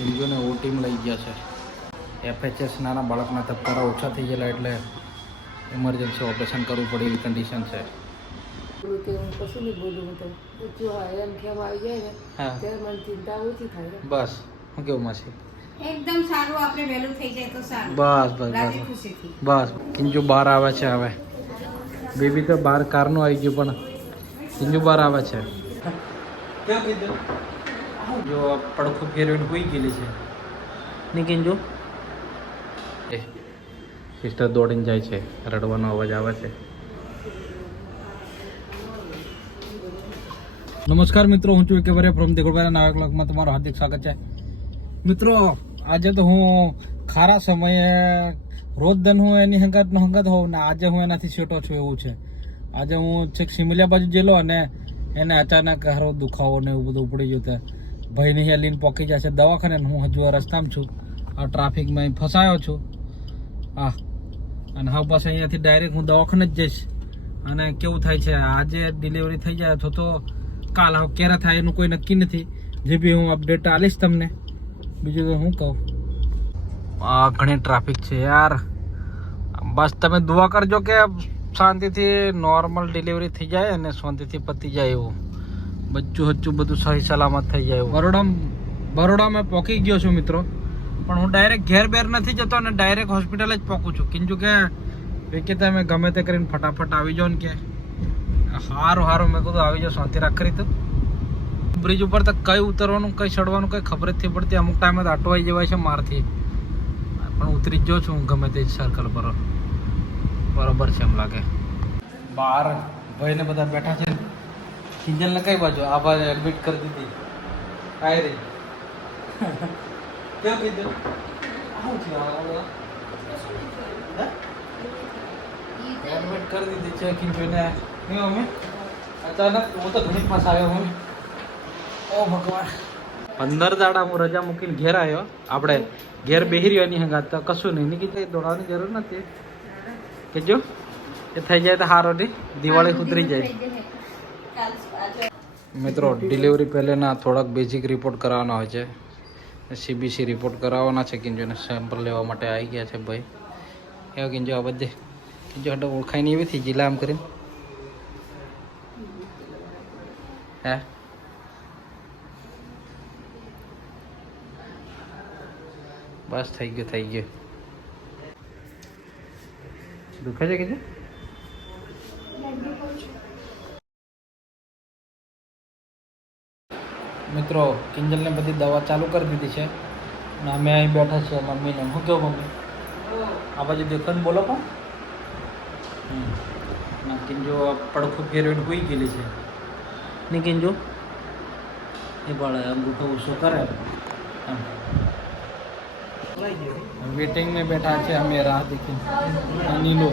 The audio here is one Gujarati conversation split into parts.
કિંજોને ટીમ લઈ ગયા છે. એફએચએસ નાના બાળકના ધબકારા ઓછા થઈ ગયેલા એટલે ઇમરજન્સી ઓપરેશન કરવું પડે એવી કન્ડિશન છે. બસ. હું કેવું માસી? એકદમ સારું આપણે વહેલું થઈ જાય તો સારું. બસ બસ બસ. બસ. કિંજુ બહાર આવે છે હવે. બેબી તો બહાર કારનું આવી ગયું પણ કિંજુ બહાર આવે છે. કેવું કીધું? જો પડખું ફેરવીને હોઈ ગયેલી છે. ની કિંજુ એ સિસ્ટર દોડીને જાય છે. રડવાનો અવાજ આવે છે. નમસ્કાર મિત્રો હું છું કે વરે ફ્રોમ દેગોડભાઈના નાયક ક્લાકમાં તમારું હાર્દિક સ્વાગત છે. મિત્રો આજે તો હું ખારા સમયે રોજ દન હું એની હંગાત નો હંગાત હોઉં ને આજે હું એનાથી છેટો છું એવું છે. આજે હું છેક સિમલિયા બાજુ જેલો અને એને અચાનક હારો દુખાવો ને એવું બધું ઉપડી ગયું તો ભાઈને અહીંયા લઈને પોકી જશે દવાખાને હું હજુ રસ્તામાં છું. આ ટ્રાફિકમાં ફસાયો છું. હા અને હા બસ અહીંયાથી ડાયરેક્ટ હું દવાખાને જ જઈશ. અને કેવું થાય છે, આજે ડિલિવરી થઈ જાય અથવા તો કાલ હવે ક્યારે થાય એનું કોઈ નક્કી નથી. જે બી હું અપડેટ આલીશ તમને. બીજું તો હું કહું? આ ઘણી ટ્રાફિક છે યાર. બસ તમે દુઆ કરજો કે શાંતિથી નોર્મલ ડિલિવરી થઈ જાય અને શાંતિથી પતી જાય એવું. બચ્ચું હચ્ચું બધું સહી સલામત થઈ જાય બરોડા બરોડા મેં પોકી ગયો છું મિત્રો. પણ હું ડાયરેક્ટ ઘેર બેર નથી જતો અને ડાયરેક્ટ હોસ્પિટલ જ પહોંચું છું. કિંજુ કે કે તમે ગમે તે કરીને ફટાફટ આવી જાઓ ને કે. સારું સારું મેં કીધું આવી જાઓ શાંતિ રાખ કરી તો. બ્રિજ ઉપર તો કઈ ઉતરવાનું કઈ ચડવાનું કઈ ખબર જ નથી પડતી. અમુક ટાઈમે તો અટવાઈ જવાય છે મારથી. પણ ઉતરી જ જાઉં છું હું ગમે તે સર્કલ પર. બરોબર છે એમ લાગે. બહાર ભાઈને બધા બેઠા છે. કિંજલને કઈ બાજુ? આ એડમિટ કરી દીધી. કાંઈ રે કેમ કીધું? શું છે એડમિટ કરી દીધી છે કિંજલને નહીં મમ્મી? અચાનક હું તો ઘણી પાસે આવ્યો હું ઓ ભગવાન. પંદર દાડા હું રજા મૂકીને ઘેર આવ્યો આપણે ઘેર બેહી રહ્યો એની હંગાત. તો કશું નહીં. નીકળી જાય દોડવાની જરૂર નથી. કેજો. એ થઈ જાય તો સારો નહીં દિવાળી સુધરી જાય. મિત્રો ડિલિવરી પહેલેના થોડાક બેઝિક રિપોર્ટ કરાવવાના હોય છે. સીબીસી રિપોર્ટ કરાવવાના છે કિંજોને સેમ્પલ લેવા માટે આવી ગયા છે ભાઈ. એવા કિંજો આ બધે. કિંજો હટો ઓળખાય નહીં એવી થઈ જિલ્લા આમ કરીને. હે? બસ થઈ ગયું થઈ ગયું. દુખે છે કે મિત્રો, કિંજલને બધી દવા ચાલુ કરી દીધી છે. અને અમે અહીં બેઠા છીએ મમ્મીને. હું કહું મમ્મી? આ બાજુ દેખો ને? બોલો પણ. કિંજો પડખું ફેરવીને હોઈ ગયેલી છે. નહીં કિંજો? એ પણ અંગૂઠો ઓછો કરે. વેટિંગમાં બેઠા છે અમે રાહ દેખી નીલો.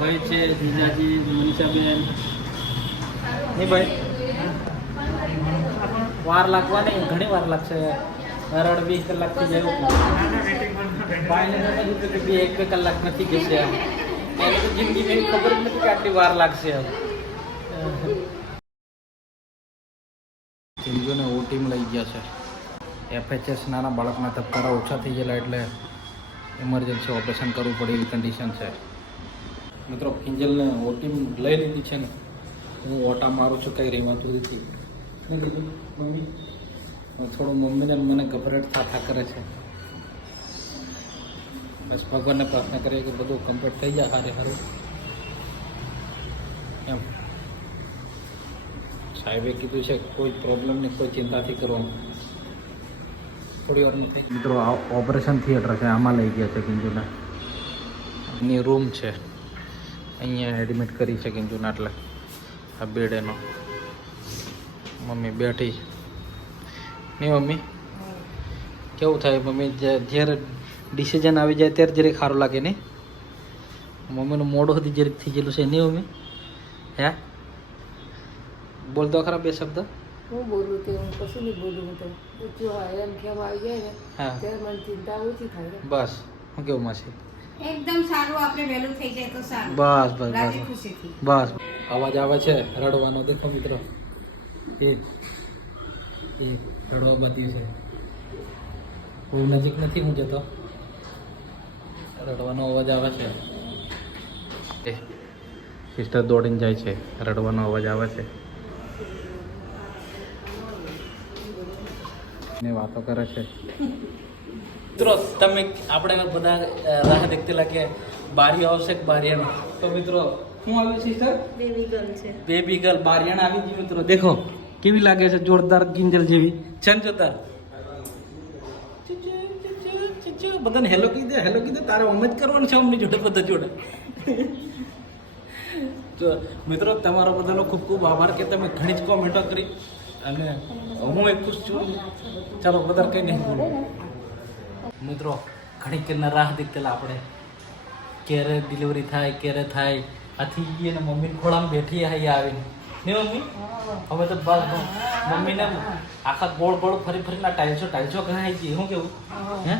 ભાઈ છે જીજાજી મનીષાબેન નહીં ભાઈ? વાર લાગવા નહીં ઘણી વાર લાગશે. અરડ વીસ કલાક થઈ જાય ભાઈને તો કીધું કે બે એક બે કલાક નથી જશે એમ. એને તો જિંદગીમાં એવી ખબર જ નથી કે આટલી વાર લાગશે એમ. ઓ ટીમ લઈ ગયા છે. એફએચએસ નાના બાળકના ધબકારા ઓછા થઈ ગયેલા એટલે ઇમરજન્સી ઓપરેશન કરવું પડે એવી કન્ડિશન છે. મિત્રો કિંજલને ઓટીમ લઈ લીધી છે ને. હું ઓટા મારું છું કંઈ રહેવાતું નથી. મમ્મી. થોડું મમ્મીને મને ગભરાટ થાતા કરે છે. બસ ભગવાનને પ્રાર્થના કરીએ કે બધું કમ્પ્લીટ થઈ જાય હારે હારું. એમ. સાહેબે કીધું છે કોઈ પ્રોબ્લેમ નહીં કોઈ ચિંતાથી કરવાનું. થોડી વાર નથી મિત્રો આ ઓપરેશન થિયેટર છે આમાં લઈ ગયા છે કિંજુના એની રૂમ છે. અહીંયા એડમિટ કરી છે કિંજુના એટલે. આ બેડ એનો. મમ્મી બેઠી. નહીં મમ્મી? કેવું થાય મમ્મી? જ્યારે ડિસિઝન આવી જાય ત્યારે જરીક સારું લાગે નહીં? મમ્મીનું મોઢું સુધી જરીક થઈ ગયેલું છે નહીં મમ્મી? હે? બોલતો ખરા બે શબ્દ? હું બોલું તે હું કશું નહીં બોલું હું તો. જો હેરાન ખેમ આવી જાય ને ત્યારે મને ચિંતા ઓછી થાય બસ. શું કેવું માસી? એકદમ સારું આપણે વહેલું થઈ જાય તો સારું. બસ બસ બસ બસ. અવાજ આવે છે રડવાનો. દેખો મિત્રો. એ એક રડવા બધી છે. બહુ નજીક નથી હું જતો. રડવાનો અવાજ આવે છે. સિસ્ટર દોડીને જાય છે. રડવાનો અવાજ આવે છે. ને વાતો કરે છે. મિત્રો તમે આપણે બધા રાહ દેખતી લાગે બારી આવશે કે બારિયાણ તો મિત્રો શું આવ્યું સિસ્ટર બેબી ગર્લ બારિયાણ આવી ગયું મિત્રો. દેખો. કેવી લાગે છે જોરદાર ગિંજલ જેવી? છન જોતા બધાને હેલો કીધે હેલો કીધે તારે ઓમ જ કરવાનું છે અમની જોડે, બધા જોડે. તો મિત્રો, તમારો બધાનો ખૂબ ખૂબ આભાર કે તમે ઘણી જ કોમેન્ટો કરી અને હું એક ખુશ છું. ચાલો, વધારે કંઈ નહીં. બોલો મિત્રો, ઘણી કે રાહ દેખતેલા આપણે. ક્યારે ડિલિવરી થાય, ક્યારે થાય. આથી ગઈ અને મમ્મી ખોળામાં બેઠી અહીંયા આવીને. ને મમ્મી? હવે તો બસ મમ્મીને આખા ગોળ ગોળ ફરી ફરીને ના ટાઈલ્સો ટાઈલ્સો કહાઈ ગઈ શું કેવું? હે.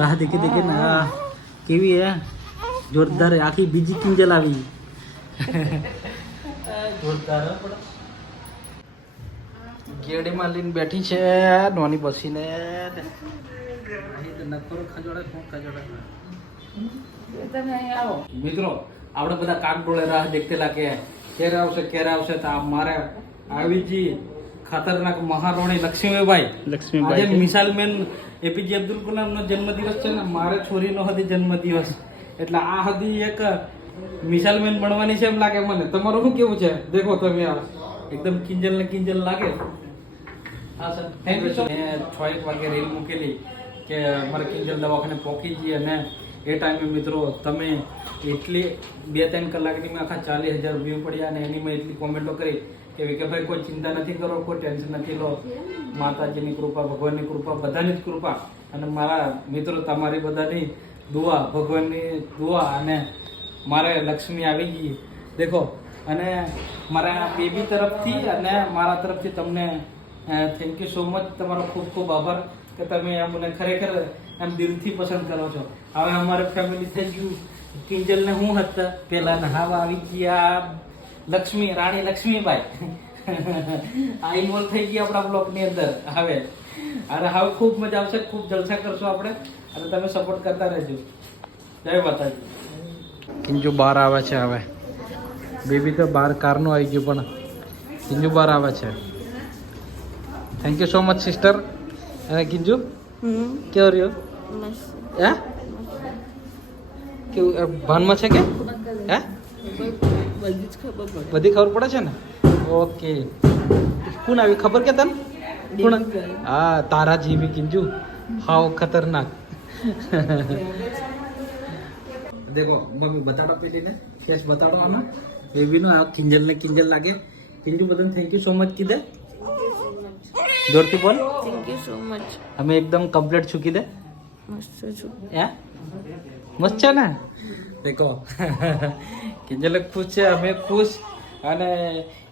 રાહ દેખી દેખી ને કેવી હે? જોરદાર આખી બીજી કિંજલ આવી જોરદાર ગેડીમાં લઈને બેઠી છે નોની બસીને. મિત્રો આપણે બધા કાગડોળે રાહ દેખતેલા કે ક્યારે આવશે ક્યારે આવશે તો મારે આવી જી ખતરનાક મહારાણી લક્ષ્મીભાઈ આજે મિસાલ મેન એપીજે અબ્દુલ કલામનો જન્મદિવસ છે ને મારે છોરીનો હતી જન્મદિવસ. એટલે આ હતી એક મિસાલ મેન બનવાની છે એમ લાગે મને. તમારું શું કેવું છે? દેખો તમે આ. એકદમ કિંજલ ને કિંજલ લાગે. હા સર. થેન્ક યુ મેં છ એક વાગે રેલ મૂકેલી કે મારે કિંજલ દવાખાને પહોંચી જઈએ અને એ ટાઈમે મિત્રો તમે એટલી બે ત્રણ કલાકની મેં આખા ચાલીસ હજાર વ્યૂ પડ્યા અને એની મેં એટલી કોમેન્ટો કરી કે વિકેભાઈ કોઈ ચિંતા નથી કરો, કોઈ ટેન્શન નથી લો. માતાજીની કૃપા, ભગવાનની કૃપા, બધાની જ કૃપા. અને મારા મિત્રો તમારી બધાની દુઆ, ભગવાનની દુઆ અને મારે લક્ષ્મી આવી ગઈ. દેખો, અને મારા બેબી તરફથી અને મારા તરફથી તમને થેન્ક યુ સો મચ તમારો ખૂબ ખૂબ આભાર કે તમે મને ખરેખર એમ દિલથી પસંદ કરો છો. હવે અમારે ફેમિલી થઈ ગયું. કિંજલ ને હું હતા? પેલા નહાવા આવી ગયા. લક્ષ્મી રાણી લક્ષ્મીબાઈ. આ ઇન્વોલ્વ થઈ ગયા આપણા બ્લોકની અંદર. હવે. અને હવે ખૂબ મજા આવશે ખૂબ જલસા કરશું આપણે. અને તમે સપોર્ટ કરતા રહેજો. જય માતાજી. કિંજુ બહાર આવે છે હવે. બેબી તો બહાર કારનું આવી ગયું પણ કિંજુ બહાર આવે છે. Thank you so much sister અને કિંજુ? કેવો રહ્યો? હે? કેવું ભાનમાં છે કે? હે? બધી ખબર પડે બધી ખબર પડે છે ને? ઓકે. કોણ આવી? ખબર કે તને? કોણ હા તારા જેવી કિંજુ. હાવ ખતરનાક. દેખો મમ્મી બતાડો પેલીને ફેસ બતાડો આમાં. બેબીનો આ કિંજલ ને કિંજલ લાગે. કિંજુ બધાને થેન્ક યુ સો મચ કીધે. જોરથી બોલ. થેન્ક યુ સો મચ અમે એકદમ કમ્પ્લીટ છું કીધે. મસ્ત છું. હે? મસ્ત છે ને? દેખો. કિંજલ ખુશ છે અમે ખુશ. અને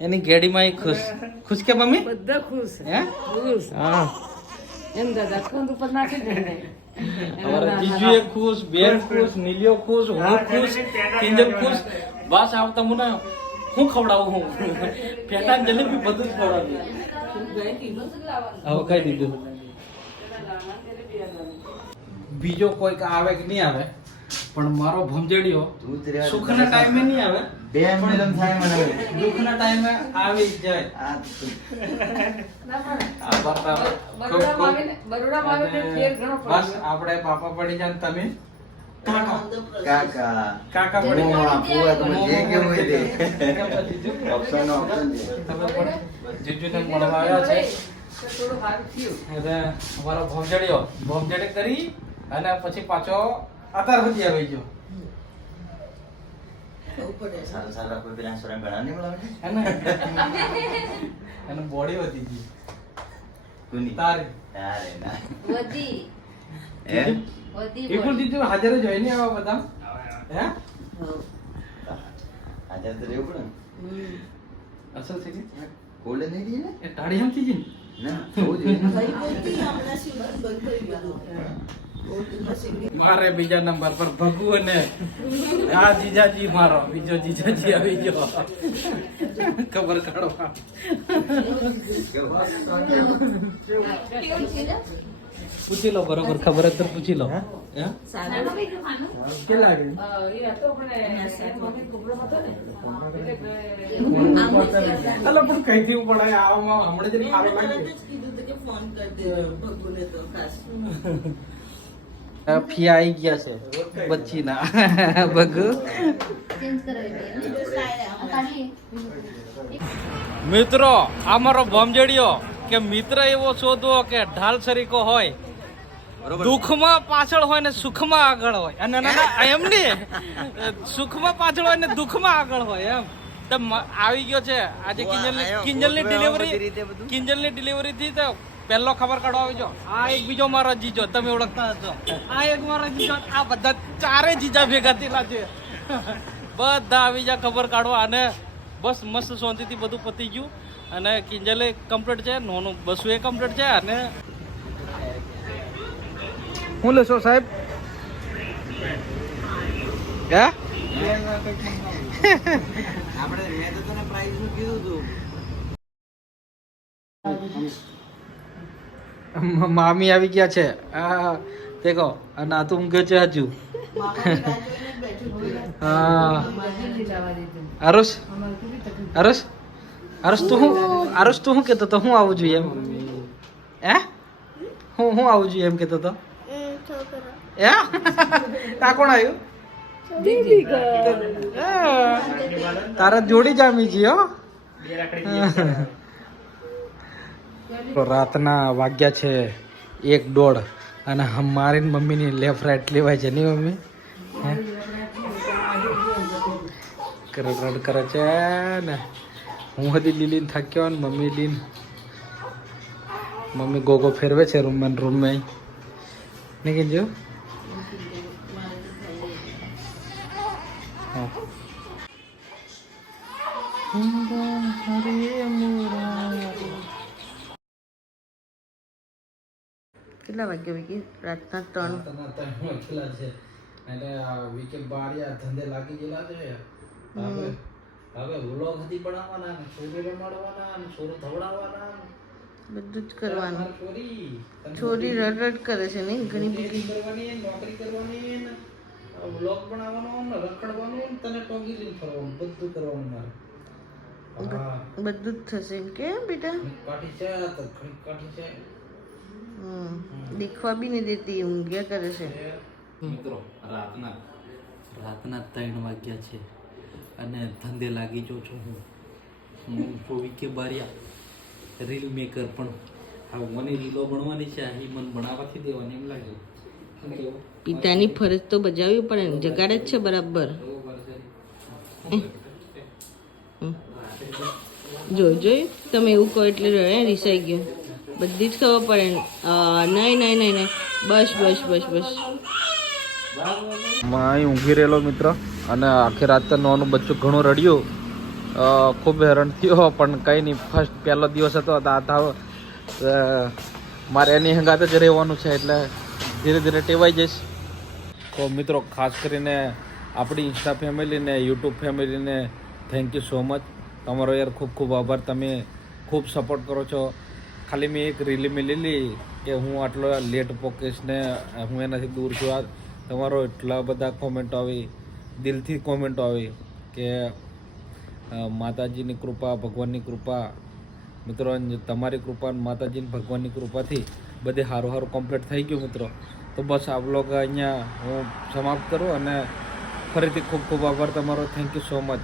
એની ગેડીમાં ખુશ. ખુશ કે મમ્મી? બધા ખુશ. હે? ખુશ. હા. એમ દાદા ખંડ ઉપર નાખી દે ને. અમારા જીજુ એ ખુશ બેન ખુશ નીલિયો ખુશ હું ખુશ કિંજલ ખુશ. બસ આવતા મને હું ખવડાવું હું? પેટા જલેબી બધું જ ખવડાવું. હવે ખાઈ દીધું. બીજો કોઈક આવે કે નહીં આવે? પણ મારો ભમજડિયો સુખના ટાઈમે નહીં આવે બે મિલન થાય મને. દુઃખના ટાઈમે આવી જાય. આ આભાર તારો. ખૂબ ખૂબ. બરોડામાં આવીને બરોડામાં આવીને ફેર ઘણો બસ આપણે પાપા પડી જાય તમે? કાકા. કાકા. પડી જાય. તમે જે કેવું હોય તે. કેમ છો જીજુ? મળવા આવ્યા છે. થોડું સારું થયું. એટલે અમારો ભોમજડિયો. ભોમજડી કરી અને પછી પાછો આતાર સુધી આવી ગયો. સારા સારા કોઈ પેલા સોરા ગળા નહીં મળાવે અને બોડી વધી ગઈ કોની? તારી. તારે ના. વધી. હે? વધી વિપુલ જીજુ હાજર જ હોય ને આવા બધા? હે? હાજર તો રહેવું પડે ને. અસલ છે કે? કોલે નહીં રહી ને? એ ટાળી એમ થઈ ગઈ ને? ના. મારે બીજા નંબર પર ભગુ અને આ જીજાજી મારો બીજો જીજાજી આવી ગયો ખબર કાઢવા પૂછી લો બરોબર ખબર જ તો પૂછી લો? અલા, પણ કઈથી ઉપડાય? આવામાં હમણાં જ સારું લાગે. અ, ફિયા ગયા છે. બચ્ચીના. બગુ. મિત્રો આ મારો ભમજડિયો કે મિત્ર એવો શોધવો કે ઢાલ સરીકો હોય દુઃખમાં પાછળ હોય ને સુખમાં આગળ હોય. અને ના, ના, એમ નહીં. સુખમાં પાછળ હોય ને દુઃખમાં આગળ હોય એમ. તો આવી ગયો છે. આજે કિંજલની કિંજલની ડિલિવરી કિંજલની ડિલિવરી થી તો પહેલો ખબર કાઢવા આવી જો આ એક બીજો મારો જીજો તમે ઓળખતા હશો. આ એક મારો જીજો આ બધા ચારે જીજા ભેગા થયેલા છે. બધા આવી જા ખબર કાઢવા અને બસ મસ્ત શાંતિથી બધું પતી ગયું. અને કિંજલે કમ્પ્લીટ છે નોનું બસું એ કમ્પ્લીટ છે અને હું લેશો સાહેબ? હે? આપણે મેં તો તને પ્રાઇઝનું કીધું હતું મામી આવી ગયા છે. આ દેખો અને આ તો ઊંઘે છે હજુ. હા. આરુષ આરુષ આરુષ તું હું આરુષ તું શું કહેતો તો હું આવું જોઈએ એમ? હે? હું હું આવું જોઈએ એમ કહેતો તો? હે? તા કોણ આવ્યું? તારા જોડી જામી જી હો. તો રાતના વાગ્યા છે એક દોઢ અને મારી મમ્મીની લેફ્ટ રાઈટ લેવાય છે, નહીં મમ્મી? રડ કરે છે ને. હું હજી લીલીને થાક્યો ને મમ્મી લીન. મમ્મી ગોગો ફેરવે છે રૂમમાં રૂમમાં. નહીં કીધું? હા કેટલા વાગ્યા વિકી? રાતના ત્રણ? તને છે. અને વીકે બારિયા ધંધે લાગી ગયેલા છે. હવે હવે વ્લોગ હતી બનાવવાના ને છોરી રમાડવાના ને છોરો ધવડાવવાના બધું જ કરવાનું. છોરી. તને છોરી રડ રડ કરે છે નહીં ઘણી બધી. કરવાની નોકરી કરવાની ને. વ્લોગ બનાવવાનો ને રખડવાનો ને તને ટોગી લઈને ફરવાનું બધું કરવાનું મારે. બધું જ થશે કેમ બેટા? કાઠી છે તો કાઠી છે. દેખવા બી નહીં દેતી ઊંઘ્યા કરે છે. મિત્રો રાતના રાતના ત્રણ વાગ્યા છે અને ધંધે લાગી જો છું હું. હું કે બારિયા રીલ મેકર પણ. હા મને રીલો બનવાની છે આ મને બનાવવાથી દેવાની એમ લાગે. પિતાની ફરજ તો બજાવવી પડે ને જગાડે જ છે બરાબર. જો જોઈ તમે એવું કહો એટલે રિસાઈ ગયું. બધી જ ખબર પડે. નહીં નહીં નહીં નહીં. બસ બસ બસ બસ. અહીં ઊંઘી રહેલો મિત્ર અને આખી રાત નોનું બચ્ચું ઘણું રડ્યું. ખૂબ હેરાન થયો, પણ કંઈ નહીં. ફર્સ્ટ પહેલો દિવસ હતો, તો આ મારે એની હંગાતે જ રહેવાનું છે, એટલે ધીરે ધીરે ટેવાઈ જઈશ. તો મિત્રો, ખાસ કરીને આપણી ઇન્સ્ટા ફેમિલીને યુટ્યુબ ફેમિલીને થેન્ક યુ સો મચ તમારો યાર ખૂબ ખૂબ આભાર. તમે ખૂબ સપોર્ટ કરો છો. ખાલી મેં એક રીલી મેં લીલી કે હું આટલો લેટ પોકેશને હું એનાથી દૂર છું. આ તમારો એટલા બધા કોમેન્ટો આવી, દિલથી કોમેન્ટો આવી કે માતાજીની કૃપા, ભગવાનની કૃપા. મિત્રો તમારી કૃપા માતાજીની ભગવાનની કૃપાથી બધે સારું સારું કમ્પ્લીટ થઈ ગયું મિત્રો. તો બસ આ બ્લોગ અહીંયા હું સમાપ્ત કરું અને ફરીથી ખૂબ ખૂબ આભાર તમારો. Thank you so much